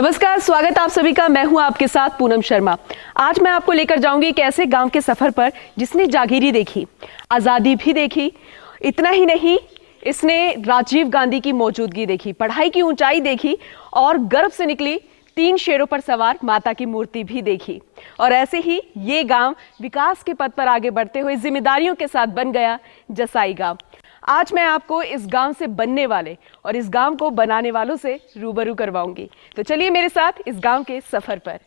नमस्कार, स्वागत आप सभी का। मैं हूं आपके साथ पूनम शर्मा। आज मैं आपको लेकर जाऊंगी एक ऐसे गांव के सफर पर जिसने जागीरी देखी, आज़ादी भी देखी। इतना ही नहीं, इसने राजीव गांधी की मौजूदगी देखी, पढ़ाई की ऊंचाई देखी और गर्व से निकली 3 शेरों पर सवार माता की मूर्ति भी देखी। और ऐसे ही ये गांव विकास के पथ पर आगे बढ़ते हुए जिम्मेदारियों के साथ बन गया जसाई गांव। आज मैं आपको इस गांव से बनने वाले और इस गांव को बनाने वालों से रूबरू करवाऊंगी। तो चलिए मेरे साथ इस गांव के सफर पर।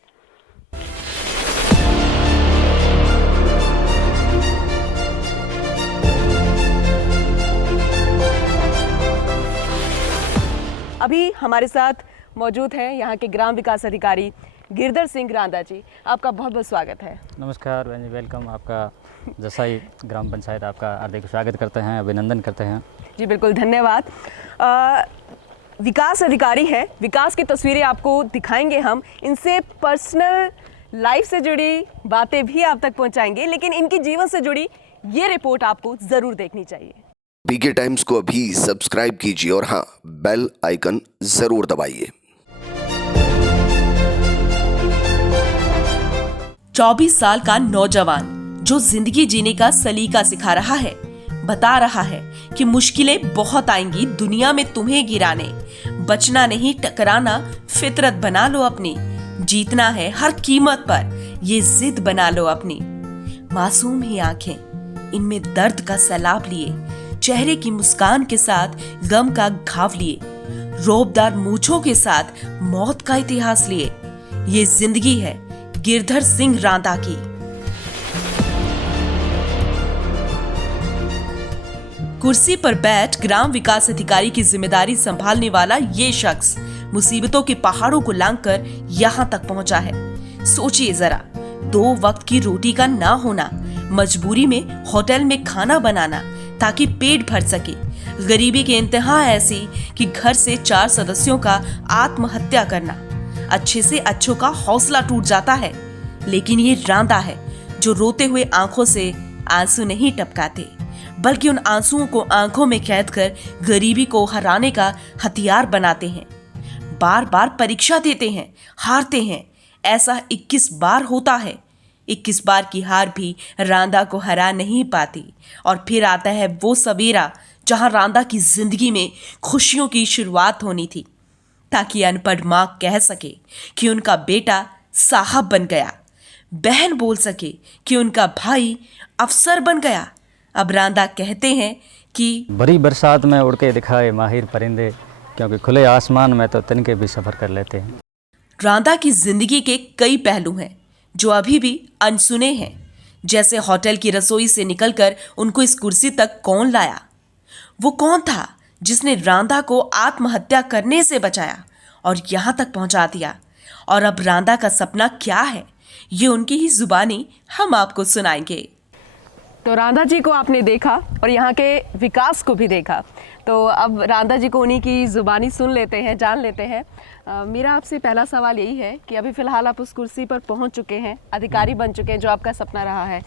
अभी हमारे साथ मौजूद हैं यहाँ के ग्राम विकास अधिकारी गिरधर सिंह रांदा जी। आपका बहुत बहुत स्वागत है। नमस्कार बहन जी, वेलकम। आपका जसाई ग्राम पंचायत आपका हार्दिक स्वागत करते हैं, अभिनंदन करते हैं। जी बिल्कुल, धन्यवाद। विकास अधिकारी है, विकास की तस्वीरें आपको दिखाएंगे हम, इनसे पर्सनल लाइफ से जुड़ी बातें भी आप तक पहुंचाएंगे, लेकिन इनकी जीवन से जुड़ी ये रिपोर्ट आपको ज़रूर देखनी चाहिए। पीके टाइम्स को अभी सब्सक्राइब कीजिए और हाँ, बेल आइकन ज़रूर दबाइए। 24 साल का नौजवान जो जिंदगी जीने का सलीका सिखा रहा है, बता रहा है कि मुश्किलें बहुत आएंगी दुनिया में तुम्हें गिराने, बचना नहीं टकराना फितरत बना लो अपनी, जीतना है हर कीमत पर ये जिद बना लो अपनी। मासूम ही आंखें, इनमें दर्द का सैलाब लिए, चेहरे की मुस्कान के साथ गम का घाव लिए, रौबदार मूंछों के साथ मौत का इतिहास लिए, ये जिंदगी है गिरधर सिंह रांदा की। कुर्सी पर बैठ ग्राम विकास अधिकारी की जिम्मेदारी संभालने वाला ये शख्स मुसीबतों के पहाड़ों को लांघकर यहाँ तक पहुंचा है। सोचिए जरा, 2 वक्त की रोटी का ना होना, मजबूरी में होटल में खाना बनाना ताकि पेट भर सके, गरीबी के इंतहा ऐसी कि घर से 4 सदस्यों का आत्महत्या करना, अच्छे से अच्छों का हौसला टूट जाता है। लेकिन ये रांदा है जो रोते हुए आंखों से आंसू नहीं टपकाते, बल्कि उन आंसुओं को आंखों में कैद कर गरीबी को हराने का हथियार बनाते हैं। बार बार परीक्षा देते हैं, हारते हैं। ऐसा 21 बार होता है। 21 बार की हार भी रांदा को हरा नहीं पाती। और फिर आता है वो सवेरा जहां रांदा की जिंदगी में खुशियों की शुरुआत होनी थी, ताकि अनपढ़ मां कह सके कि उनका बेटा साहब बन गया, बहन बोल सके कि उनका भाई अफसर बन गया। अब रांदा कहते हैं कि बड़ी बरसात में उड़ के दिखाए माहिर परिंदे, क्योंकि खुले आसमान में तो तिनके भी सफर कर लेते हैं। रांदा की जिंदगी के कई पहलू हैं जो अभी भी अनसुने हैं। जैसे होटल की रसोई से निकलकर उनको इस कुर्सी तक कौन लाया, वो कौन था जिसने रांदा को आत्महत्या करने से बचाया और यहाँ तक पहुँचा दिया, और अब रांदा का सपना क्या है, ये उनकी ही जुबानी हम आपको सुनाएंगे। तो रांदा जी को आपने देखा और यहाँ के विकास को भी देखा, तो अब रांदा जी को उन्हीं की ज़ुबानी सुन लेते हैं, जान लेते हैं। मेरा आपसे पहला सवाल यही है कि अभी फ़िलहाल आप उस कुर्सी पर पहुँच चुके हैं, अधिकारी बन चुके हैं, जो आपका सपना रहा है।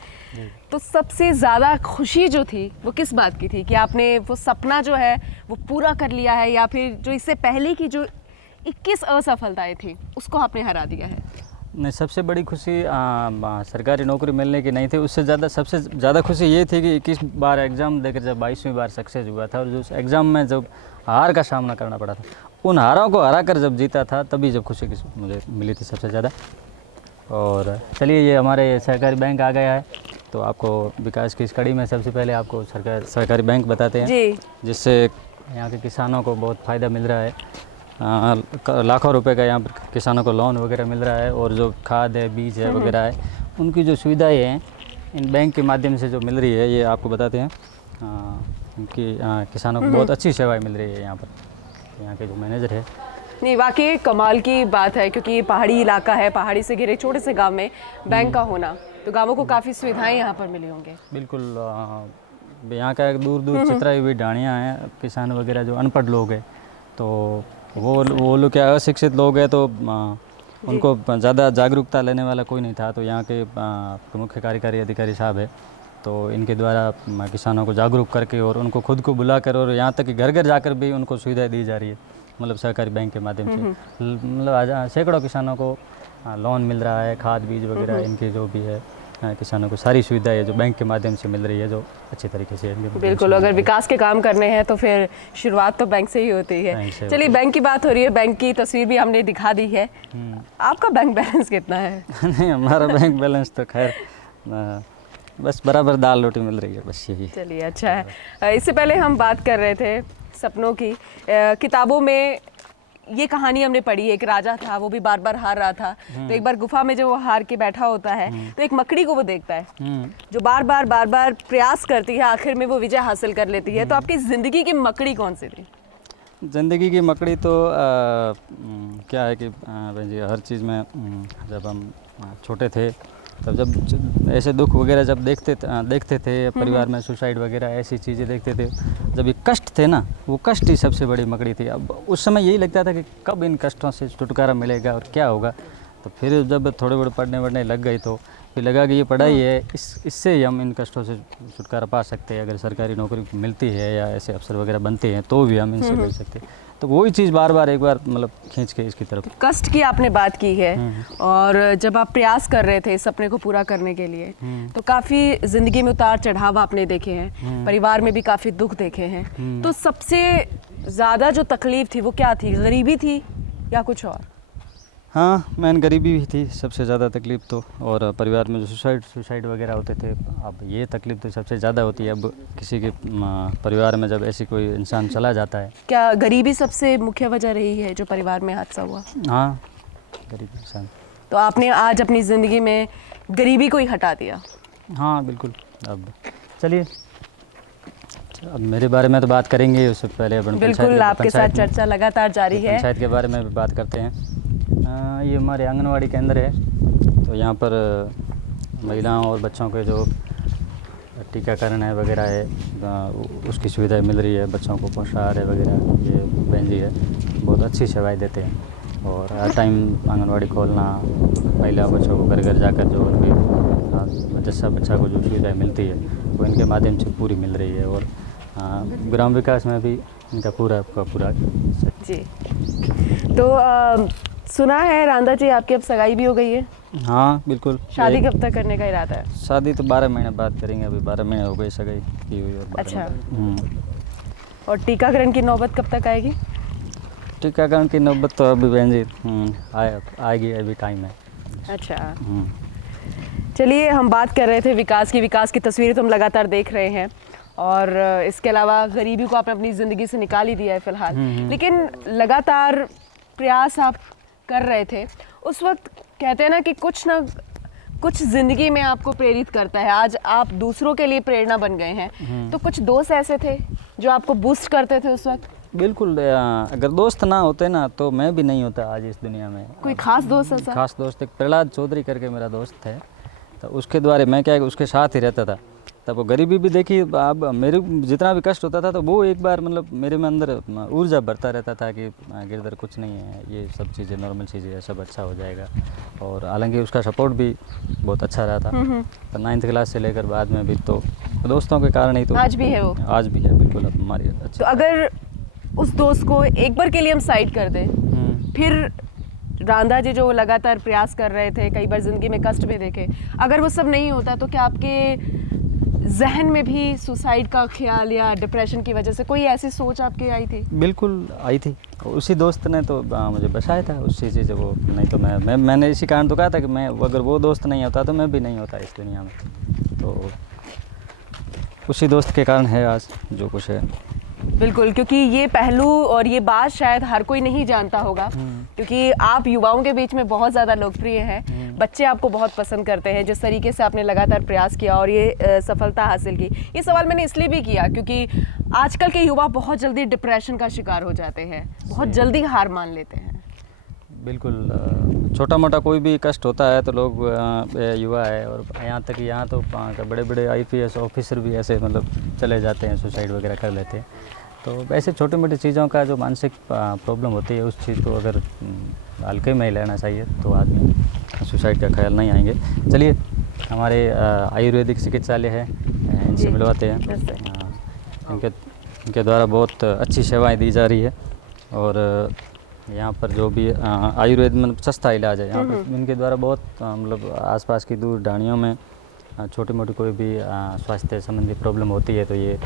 तो सबसे ज़्यादा खुशी जो थी वो किस बात की थी, कि आपने वो सपना जो है वो पूरा कर लिया है, या फिर जो इससे पहले की जो 21 असफलताएँ थी उसको आपने हरा दिया है? नहीं, सबसे बड़ी खुशी सरकारी नौकरी मिलने की नहीं थी। उससे ज़्यादा सबसे ज़्यादा खुशी ये थी कि 21 बार एग्ज़ाम देकर जब 22वीं बार सक्सेस हुआ था, और जो उस एग्ज़ाम में जब हार का सामना करना पड़ा था, उन हारों को हरा कर जब जीता था, तभी जब खुशी मुझे मिली थी सबसे ज़्यादा। और चलिए, ये हमारे सहकारी बैंक आ गया है, तो आपको विकास की इस कड़ी में सबसे पहले आपको सहकारी बैंक बताते हैं, जिससे यहाँ के किसानों को बहुत फ़ायदा मिल रहा है। लाखों रुपए का यहाँ पर किसानों को लोन वगैरह मिल रहा है, और जो खाद है, बीज है वगैरह है, उनकी जो सुविधाएं हैं इन बैंक के माध्यम से जो मिल रही है, ये आपको बताते हैं। उनकी किसानों को बहुत अच्छी सेवाएं मिल रही है यहाँ पर। यहाँ के जो मैनेजर है, नहीं, वाकई कमाल की बात है, क्योंकि ये पहाड़ी इलाका है, पहाड़ी से घिरे छोटे से गांव में बैंक का होना, तो गाँवों को काफ़ी सुविधाएँ यहाँ पर मिली होंगे। बिल्कुल। यहाँ का दूर दूर चितराई हुई ढाणियाँ हैं, किसान वगैरह जो अनपढ़ लोग हैं, तो वो लोग क्या अशिक्षित लोग हैं, तो उनको ज़्यादा जागरूकता लेने वाला कोई नहीं था। तो यहाँ के मुख्य कार्यकारी अधिकारी साहब है, तो इनके द्वारा किसानों को जागरूक करके और उनको खुद को बुलाकर, और यहाँ तक कि घर घर जाकर भी उनको सुविधाएं दी जा रही है। मतलब सहकारी बैंक के माध्यम से मतलब आज सैकड़ों किसानों को लोन मिल रहा है, खाद बीज वगैरह इनके जो भी है किसानों को सारी सुविधाएं जो बैंक के माध्यम से मिल रही है, जो अच्छी तरीके से बिल्कुल। अगर विकास के काम करने हैं तो फिर शुरुआत तो बैंक से ही होती है। चलिए, बैंक की बात हो रही है, बैंक की तस्वीर भी हमने दिखा दी है। आपका बैंक बैलेंस कितना है? नहीं, हमारा बैंक बैलेंस तो खैर बस बराबर दाल रोटी मिल रही है, बस यही। चलिए, अच्छा है। इससे पहले हम बात कर रहे थे सपनों की। किताबों में ये कहानी हमने पढ़ी, एक राजा था, वो भी बार बार हार रहा था। तो एक बार गुफा में जब वो हार के बैठा होता है तो एक मकड़ी को वो देखता है जो बार बार प्रयास करती है, आखिर में वो विजय हासिल कर लेती है। तो आपकी ज़िंदगी की मकड़ी कौन सी थी? ज़िंदगी की मकड़ी तो क्या है कि भाई जी, हर चीज़ में जब हम छोटे थे तब जब ऐसे दुख वगैरह जब देखते थे परिवार में, सुसाइड वगैरह ऐसी चीज़ें देखते थे, जब ये कष्ट थे ना, वो कष्ट ही सबसे बड़ी मकड़ी थी। अब उस समय यही लगता था कि कब इन कष्टों से छुटकारा मिलेगा और क्या होगा। तो फिर जब थोड़े बड़े पढ़ने लग गए तो फिर लगा कि ये पढ़ाई है, इससे ही हम इन कष्टों से छुटकारा पा सकते हैं। अगर सरकारी नौकरी मिलती है या ऐसे अफसर वगैरह बनते हैं तो भी हम इनसे मिल सकते हैं। तो वही चीज़ बार बार एक बार मतलब खींच के इसकी तरफ। कष्ट की आपने बात की है, और जब आप प्रयास कर रहे थे इस सपने को पूरा करने के लिए तो काफ़ी ज़िंदगी में उतार चढ़ाव आपने देखे हैं, परिवार में भी काफ़ी दुख देखे हैं। तो सबसे ज़्यादा जो तकलीफ़ थी वो क्या थी? गरीबी थी या कुछ और? हाँ, मैन गरीबी भी थी सबसे ज़्यादा तकलीफ़ तो, और परिवार में जो सुसाइड वगैरह होते थे। अब ये तकलीफ़ तो सबसे ज़्यादा होती है अब किसी के परिवार में जब ऐसी कोई इंसान चला जाता है। क्या गरीबी सबसे मुख्य वजह रही है जो परिवार में हादसा हुआ? हाँ, गरीब इंसान। तो आपने आज अपनी ज़िंदगी में गरीबी को ही हटा दिया? हाँ बिल्कुल। अब चलिए, अब मेरे बारे में तो बात करेंगे, उससे पहले अपन बिल्कुल आपके साथ चर्चा लगातार जारी है। पंचायत के बारे में भी बात करते हैं। ये हमारे आंगनवाड़ी केंद्र है, तो यहाँ पर महिलाओं और बच्चों के जो टीकाकरण है वगैरह है उसकी सुविधाएं मिल रही है। बच्चों को पोषाहार है वगैरह, ये बहन जी है बहुत अच्छी सेवाएं देते हैं। और हर टाइम आंगनवाड़ी खोलना, महिला बच्चों को घर घर जाकर जो उनके जैसा बच्चा को जो सुविधाएँ मिलती है वो इनके माध्यम से पूरी मिल रही है। और ग्राम विकास में भी इनका पूरा जी। तो सुना है रांदा जी आपकी अब सगाई भी हो गई है? हाँ बिल्कुल। शादी कब तक करने का इरादा है? शादी तो 12 महीने बाद करेंगे, अभी 12 महीने हो गए सगाई की हुई। और अच्छा। और टीकाकरण की नौबत कब तक आएगी? टीकाकरण की नौबत तो अभी बहन जी आएगी, अभी टाइम है। अच्छा, चलिए, हम बात कर रहे थे विकास की तस्वीरें तो हम लगातार देख रहे हैं, और इसके अलावा गरीबी को आपने अपनी ज़िंदगी से निकाल ही दिया है फ़िलहाल। लेकिन लगातार प्रयास आप कर रहे थे उस वक्त, कहते हैं ना कि कुछ ज़िंदगी में आपको प्रेरित करता है। आज आप दूसरों के लिए प्रेरणा बन गए हैं। तो कुछ दोस्त ऐसे थे जो आपको बूस्ट करते थे उस वक्त? बिल्कुल। अगर दोस्त ना होते ना तो मैं भी नहीं होता आज इस दुनिया में। कोई खास दोस्त ऐसा? खास दोस्त एक प्रहलाद चौधरी करके मेरा दोस्त है, तो उसके द्वारा मैं क्या उसके साथ ही रहता था। तब वो गरीबी भी देखी, अब मेरे जितना भी कष्ट होता था तो वो एक बार मतलब मेरे में अंदर ऊर्जा भरता रहता था कि गिरधर कुछ नहीं है, ये सब चीज़ें नॉर्मल चीज़ें है, सब अच्छा हो जाएगा। और हालांकि उसका सपोर्ट भी बहुत अच्छा रहा था। तो 9th क्लास से लेकर बाद में भी तो दोस्तों के कारण ही तो आज भी है वो? आज भी है बिल्कुल। अब हमारी तो अगर उस दोस्त को एक बार के लिए हम साइड कर दें, फिर रांदा जी जो लगातार प्रयास कर रहे थे, कई बार ज़िंदगी में कष्ट भी देखे, अगर वो सब नहीं होता तो क्या आपके जहन में भी सुसाइड का ख्याल या डिप्रेशन की वजह से कोई ऐसी सोच आपके आई थी? बिल्कुल आई थी। उसी दोस्त ने तो मुझे बचाया था उसी चीज़ से। वो नहीं तो मैंने इसी कारण तो कहा था कि मैं अगर वो दोस्त नहीं होता तो मैं भी नहीं होता इस दुनिया में। तो उसी दोस्त के कारण है आज जो कुछ है। बिल्कुल, क्योंकि ये पहलू और ये बात शायद हर कोई नहीं जानता होगा, क्योंकि आप युवाओं के बीच में बहुत ज़्यादा लोकप्रिय हैं। बच्चे आपको बहुत पसंद करते हैं, जिस तरीके से आपने लगातार प्रयास किया और ये सफलता हासिल की। ये सवाल मैंने इसलिए भी किया क्योंकि आजकल के युवा बहुत जल्दी डिप्रेशन का शिकार हो जाते हैं, बहुत जल्दी हार मान लेते हैं। बिल्कुल, छोटा मोटा कोई भी कष्ट होता है तो लोग युवा है, और यहाँ तक यहाँ तो बड़े बड़े IPS ऑफिसर भी ऐसे मतलब चले जाते हैं, सुसाइड वगैरह कर लेते हैं। तो ऐसे छोटी मोटी चीज़ों का जो मानसिक प्रॉब्लम होती है उस चीज़ को अगर हल्के में ही लेना चाहिए तो आदमी सुसाइड का ख्याल नहीं आएंगे। चलिए, हमारे आयुर्वेदिक चिकित्सालय है, इनसे मिलवाते हैं। इनके द्वारा बहुत अच्छी सेवाएं दी जा रही है। और यहाँ पर जो भी आयुर्वेद मतलब सस्ता इलाज है यहाँ पर, इनके द्वारा बहुत मतलब आसपास की दूर ढाणियों में छोटी मोटी कोई भी स्वास्थ्य संबंधी प्रॉब्लम होती है तो ये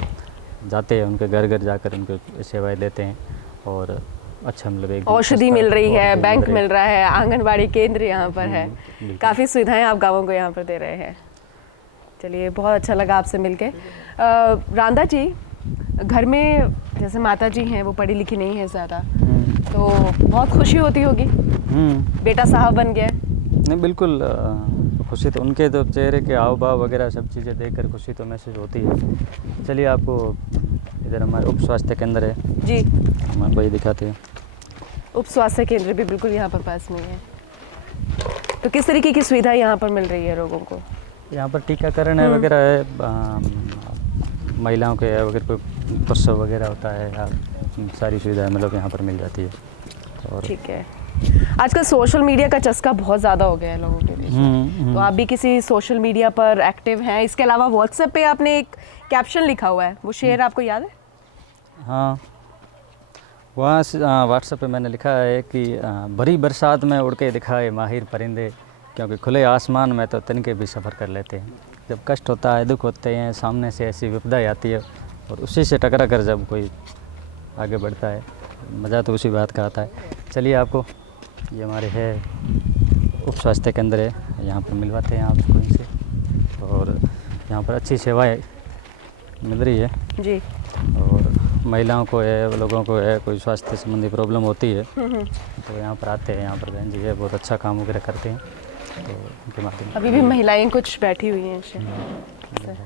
जाते हैं, उनके घर घर जाकर उनको सेवाएं देते हैं और अच्छा मतलब एक औषधि मिल रही है, बैंक मिल रहा है, आंगनबाड़ी केंद्र यहाँ पर है, बिल्कुल। काफ़ी सुविधाएं आप गाँवों को यहाँ पर दे रहे हैं। चलिए, बहुत अच्छा लगा आपसे मिलके। रांदा जी, घर में जैसे माता जी हैं वो पढ़ी लिखी नहीं है ज़्यादा, तो बहुत खुशी होती होगी बेटा साहब बन गया। नहीं बिल्कुल खुशी तो उनके तो चेहरे के हाव भाव वगैरह सब चीज़ें देखकर खुशी तो महसूस होती है। चलिए आपको इधर हमारे उप स्वास्थ्य केंद्र है जी, हमारे भाई दिखाते हैं। उप स्वास्थ्य केंद्र भी बिल्कुल यहाँ पर पास में ही है। तो किस तरीके की सुविधा यहाँ पर मिल रही है लोगों को? यहाँ पर टीकाकरण है वगैरह है, महिलाओं के अगर कोई प्रसव वगैरह होता है या सारी सुविधाएं मतलब यहाँ पर मिल जाती है। और ठीक है, आजकल सोशल मीडिया का चस्का बहुत ज़्यादा हो गया है लोगों के बीच में, तो आप भी किसी सोशल मीडिया पर एक्टिव हैं? इसके अलावा व्हाट्सएप पे आपने एक कैप्शन लिखा हुआ है, वो शेयर आपको याद है? हाँ, वहाँ से व्हाट्सएप पे मैंने लिखा है कि भरी बरसात में उड़ के दिखाए माहिर परिंदे, क्योंकि खुले आसमान में तो तिनके भी सफ़र कर लेते हैं। जब कष्ट होता है, दुख होते हैं, सामने से ऐसी विपदा आती है और उसी से टकरा कर जब कोई आगे बढ़ता है, मज़ा तो उसी बात का आता है। चलिए आपको ये हमारे है उप स्वास्थ्य केंद्र है, यहाँ पर मिलवाते हैं आपको इनसे और यहाँ पर अच्छी सेवाएं मिल रही है जी। और महिलाओं को है, लोगों को है, कोई स्वास्थ्य संबंधी प्रॉब्लम होती है तो यहाँ पर आते हैं। यहाँ पर बहन जी है, बहुत अच्छा काम वगैरह करते हैं, तो उनके माध्यम अभी भी महिलाएं कुछ बैठी हुई हैं शायद।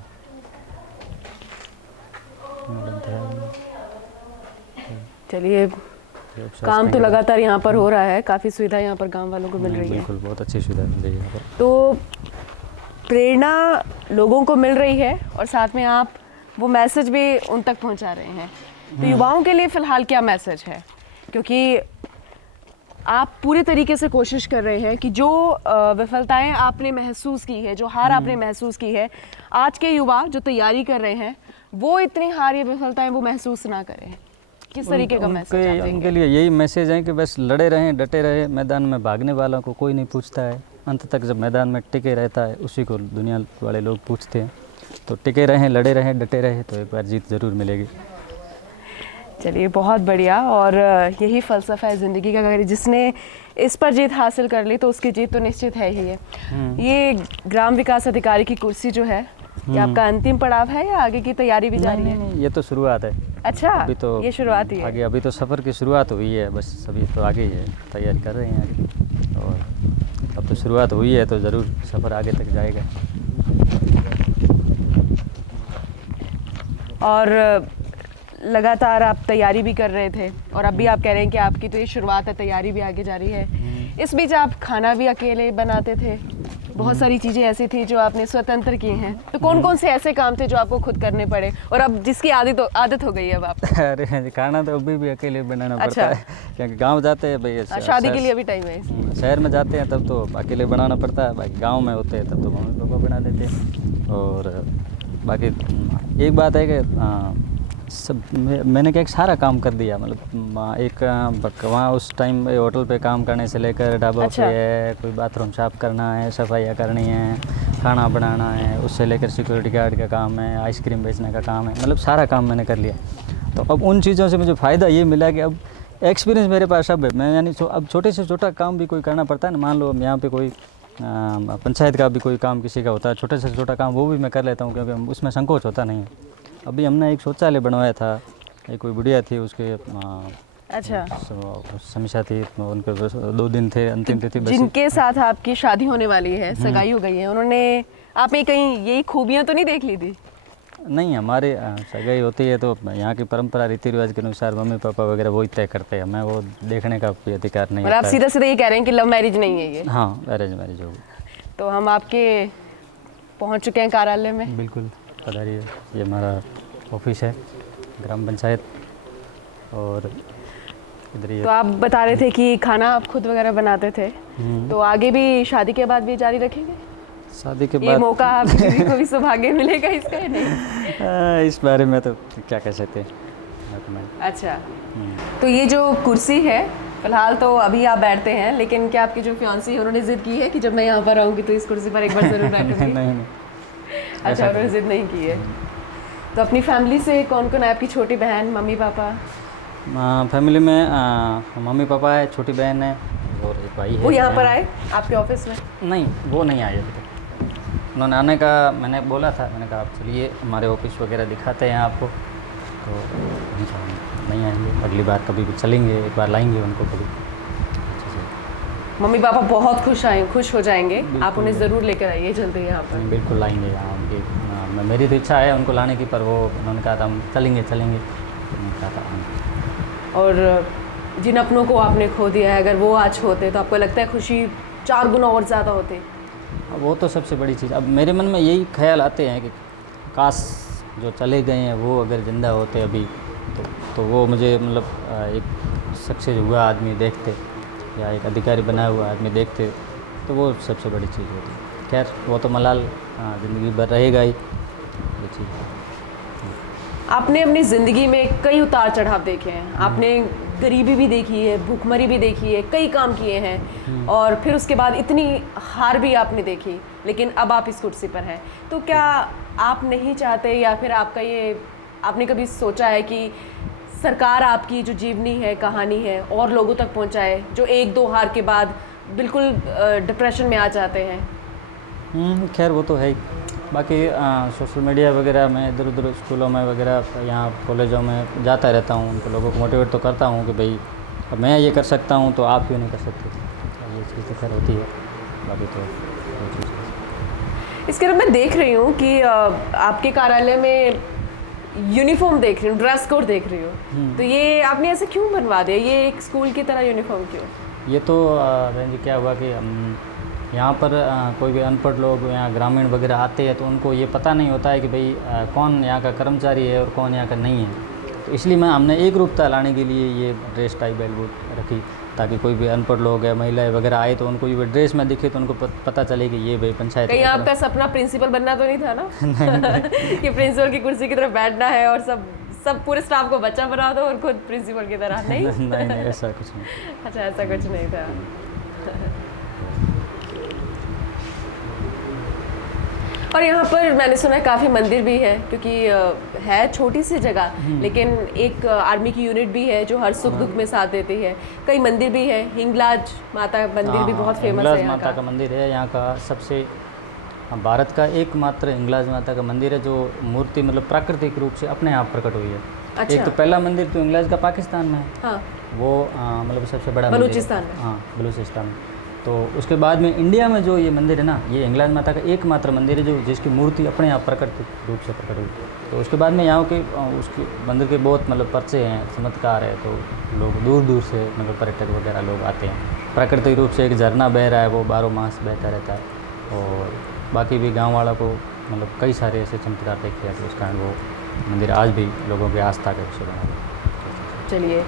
चलिए, काम तो लगातार यहाँ पर हो रहा है, काफ़ी सुविधा यहाँ पर गांव वालों को मिल रही है। बिल्कुल, बहुत अच्छी सुविधा मिल रही है यहाँ पर। तो प्रेरणा लोगों को मिल रही है और साथ में आप वो मैसेज भी उन तक पहुँचा रहे हैं। तो युवाओं के लिए फ़िलहाल क्या मैसेज है? क्योंकि आप पूरे तरीके से कोशिश कर रहे हैं कि जो विफलताएं आपने महसूस की है, जो हार आपने महसूस की है, आज के युवा जो तैयारी कर रहे हैं वो इतनी हार या विफलताएं वो महसूस ना करें। किस तरीके का मैसेज आप देंगे? उनके लिए यही मैसेज है कि बस लड़े रहें, डटे रहे। मैदान में भागने वालों को कोई नहीं पूछता है, अंत तक जब मैदान में टिके रहता है उसी को दुनिया वाले लोग पूछते हैं। तो टिके रहें, लड़े रहें, डटे रहें, तो एक बार जीत ज़रूर मिलेगी। चलिए, बहुत बढ़िया। और यही फ़लसफ़ा है ज़िंदगी का, अगर जिसने इस पर जीत हासिल कर ली तो उसकी जीत तो निश्चित है ही है। ये ग्राम विकास अधिकारी की कुर्सी जो है, ये आपका अंतिम पड़ाव है या आगे की तैयारी भी जारी है? नहीं, ये तो शुरुआत है। अच्छा, अभी तो ये शुरुआत ही है। आगे अभी तो सफ़र की शुरुआत हुई है, बस अभी तो आगे ही है, तैयारी कर रहे हैं आगे, और अब तो शुरुआत हुई है तो ज़रूर सफ़र आगे तक जाएगा। और लगातार आप तैयारी भी कर रहे थे और अब भी आप कह रहे हैं कि आपकी तो ये शुरुआत है, तैयारी भी आगे जारी है। इस बीच आप खाना भी अकेले बनाते थे, बहुत सारी चीज़ें ऐसी थी जो आपने स्वतंत्र की हैं। तो कौन कौन से ऐसे काम थे जो आपको खुद करने पड़े और अब जिसकी आदत हो गई है अब आप? अरे खाना तो अभी भी अकेले बनाना पड़ता है, क्योंकि गांव जाते हैं भाई, शादी के लिए अभी टाइम है। शहर में जाते हैं तब तो अकेले बनाना पड़ता है, बाकी गांव में होते हैं तब तो मम्मी पापा बना देते हैं। और बाकी एक बात है कि सब मैंने क्या एक सारा काम कर दिया, मतलब एक वहाँ उस टाइम होटल पे काम करने से लेकर ढाबा पे है, कोई बाथरूम साफ करना है, सफाइयाँ करनी है, खाना बनाना है, उससे लेकर सिक्योरिटी गार्ड का काम है, आइसक्रीम बेचने का काम है, मतलब सारा काम मैंने कर लिया। तो अब उन चीज़ों से मुझे फ़ायदा ये मिला कि अब एक्सपीरियंस मेरे पास सब है। मैं यानी अब छोटे से छोटा काम भी कोई करना पड़ता है ना, मान लो अब यहाँ पे कोई पंचायत का भी कोई काम किसी का होता है, छोटे से छोटा काम वो भी मैं कर लेता हूँ, क्योंकि उसमें संकोच होता नहीं है। अभी हमने एक शौचालय बनवाया था, एक कोई बुढ़िया थी, उसके अच्छा समीक्षा थी, उनके 2 दिन थे, अंतिम तिथि बची। जिनके साथ आपकी शादी होने वाली है, सगाई हो गई है, उन्होंने आप में कहीं यही खूबियाँ तो नहीं देख ली थी? नहीं, हमारे सगाई होती है तो यहाँ की परंपरा रीति रिवाज के अनुसार मम्मी पापा वगैरह वही तय करते हैं, मैं वो देखने का कोई अधिकार नहीं है। आप सीधा सीधा ये कह रहे हैं कि लव मैरिज नहीं है ये? हाँ, अरेंज मैरिज होगी। तो हम आपके पहुँच चुके हैं कार्यालय में। बिल्कुल, पधारिए। ये हमारा ऑफिस है, ग्राम पंचायत। और इधर ये तो आप बता रहे थे कि खाना आप खुद वगैरह बनाते थे, तो आगे भी शादी के बाद भी जारी रखेंगे? शादी के ये बाद मौका आप किसी को भी सौभाग्य मिलेगा इसका या नहीं? इस बारे में तो क्या कह सकते हैं, मैं रिकमेंड। अच्छा, तो ये जो कुर्सी है फिलहाल तो अभी आप बैठते हैं, लेकिन क्या आपकी जो फियांसी है उन्होंने जिद की है कि जब मैं यहाँ पर आऊँगी तो इस कुर्सी पर एक बार ज़रूर बैठूंगी? नहीं अच्छा, उन्होंने जिद नहीं की है। तो अपनी फैमिली से कौन कौन है? आपकी छोटी बहन, मम्मी पापा? फैमिली में मम्मी पापा है, छोटी बहन है और एक भाई है। वो यहाँ पर आए आपके ऑफिस में? नहीं, वो नहीं आए अभी तक। उन्होंने आने का मैंने बोला था, मैंने कहा आप चलिए हमारे ऑफिस वगैरह दिखाते हैं आपको, तो उन्होंने कहा नहीं आएंगे, अगली बार कभी भी चलेंगे, एक बार लाएंगे उनको कभी। मम्मी पापा बहुत खुश हो जाएंगे, आप उन्हें ज़रूर लेकर आइए जल्दी यहाँ पर। बिल्कुल लाएंगे यहाँ उनकी, मेरी तो इच्छा है उनको लाने की, पर वो उन्होंने कहा था हम चलेंगे तो मैंने कहा था हाँ। और जिन अपनों को आपने खो दिया है, अगर वो आज होते तो आपको लगता है खुशी 4 गुना और ज़्यादा होती? वो तो सबसे बड़ी चीज़, अब मेरे मन में यही ख्याल आते हैं कि काश जो चले गए हैं वो अगर ज़िंदा होते अभी तो वो मुझे मतलब एक सक्सेस हुआ आदमी देखते या एक अधिकारी बना हुआ आदमी देखते, तो वो सबसे बड़ी चीज़ होती। खैर वो तो मलाल ज़िंदगी भर रहेगा ही ये चीज़। आपने अपनी ज़िंदगी में कई उतार चढ़ाव देखे हैं, आपने गरीबी भी देखी है, भूखमरी भी देखी है, कई काम किए हैं और फिर उसके बाद इतनी हार भी आपने देखी, लेकिन अब आप इस कुर्सी पर हैं। तो क्या आप नहीं चाहते या फिर आपका ये आपने कभी सोचा है कि सरकार आपकी जो जीवनी है, कहानी है और लोगों तक पहुंचाए, जो 1-2 हार के बाद बिल्कुल डिप्रेशन में आ जाते हैं? खैर वो तो है ही। बाकी सोशल मीडिया वगैरह में इधर उधर स्कूलों में वगैरह यहाँ कॉलेजों में जाता रहता हूँ, उनको लोगों को मोटिवेट तो करता हूँ कि भाई अब मैं ये कर सकता हूँ तो आप क्यों नहीं कर सकते। ये चीज़ तो खैर होती है, बाकी तो वो चीज़ है। इसके बाद मैं देख रही हूँ कि आपके कार्यालय में यूनिफॉर्म देख रही हूँ, ड्रेस कोड देख रही हूँ, तो ये आपने ऐसे क्यों बनवा दिया? ये एक स्कूल की तरह यूनिफॉर्म क्यों? ये तो बहन जी क्या हुआ कि यहाँ पर कोई भी अनपढ़ लोग यहाँ ग्रामीण वगैरह आते हैं तो उनको ये पता नहीं होता है कि भाई कौन यहाँ का कर्मचारी है और कौन यहाँ का नहीं है, तो इसलिए हमने एक रूपता लाने के लिए ये ड्रेस टाई बेल बूट रखी, ताकि कोई भी अनपढ़ लोग है, महिलाएं वगैरह आए तो उनको ये ड्रेस में दिखे तो उनको पता चले कि ये भाई पंचायत। कहीं आपका सपना प्रिंसिपल बनना तो नहीं था ना? कि प्रिंसिपल की कुर्सी की तरफ बैठना है और सब पूरे स्टाफ को बच्चा बना दो और खुद प्रिंसिपल की तरह? नहीं नहीं ऐसा कुछ नहीं। अच्छा, ऐसा कुछ नहीं था। और यहाँ पर मैंने सुना है काफ़ी मंदिर भी है, क्योंकि है छोटी सी जगह, लेकिन एक आर्मी की यूनिट भी है जो हर सुख दुख में साथ देती है। कई मंदिर भी है, हिंगलाज माता मंदिर भी बहुत फेमस है यहाँ माता का मंदिर है यहाँ का, सबसे भारत का एकमात्र हिंगलाज माता का मंदिर है जो मूर्ति मतलब प्राकृतिक रूप से अपने आप प्रकट हुई है। अच्छा। एक तो पहला मंदिर तो हिंगलाज का पाकिस्तान में है, हाँ, वो मतलब सबसे बड़ा बलूचिस्तान में। हाँ, बलूचिस्तान में। तो उसके बाद में इंडिया में जो ये मंदिर है ना, ये हिंगलाज माता का एकमात्र मंदिर है जो जिसकी मूर्ति अपने आप प्राकृतिक रूप से प्रकट हुई। तो उसके बाद में यहाँ के उसके मंदिर के बहुत मतलब पर्चे हैं, चमत्कार है, तो लोग दूर दूर से मतलब पर्यटक वगैरह लोग आते हैं। प्राकृतिक रूप से एक झरना बह रहा है, वो 12 मास बहता रहता है, और बाकी भी गाँव वालों को मतलब कई सारे ऐसे चमत्कार देखे हैं, तो उस कारण वो मंदिर आज भी लोगों की आस्था का विषय बना। चलिए,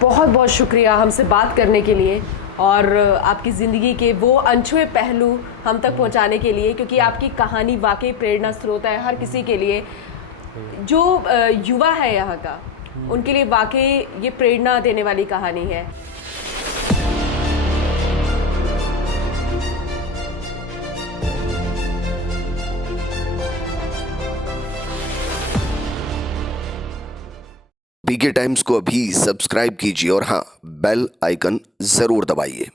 बहुत बहुत शुक्रिया हमसे बात करने के लिए और आपकी ज़िंदगी के वो अनछुए पहलू हम तक पहुंचाने के लिए, क्योंकि आपकी कहानी वाकई प्रेरणा स्रोत है हर किसी के लिए। जो युवा है यहाँ का, उनके लिए वाकई ये प्रेरणा देने वाली कहानी है। पीके टाइम्स को अभी सब्सक्राइब कीजिए और हाँ, बेल आइकन जरूर दबाइए।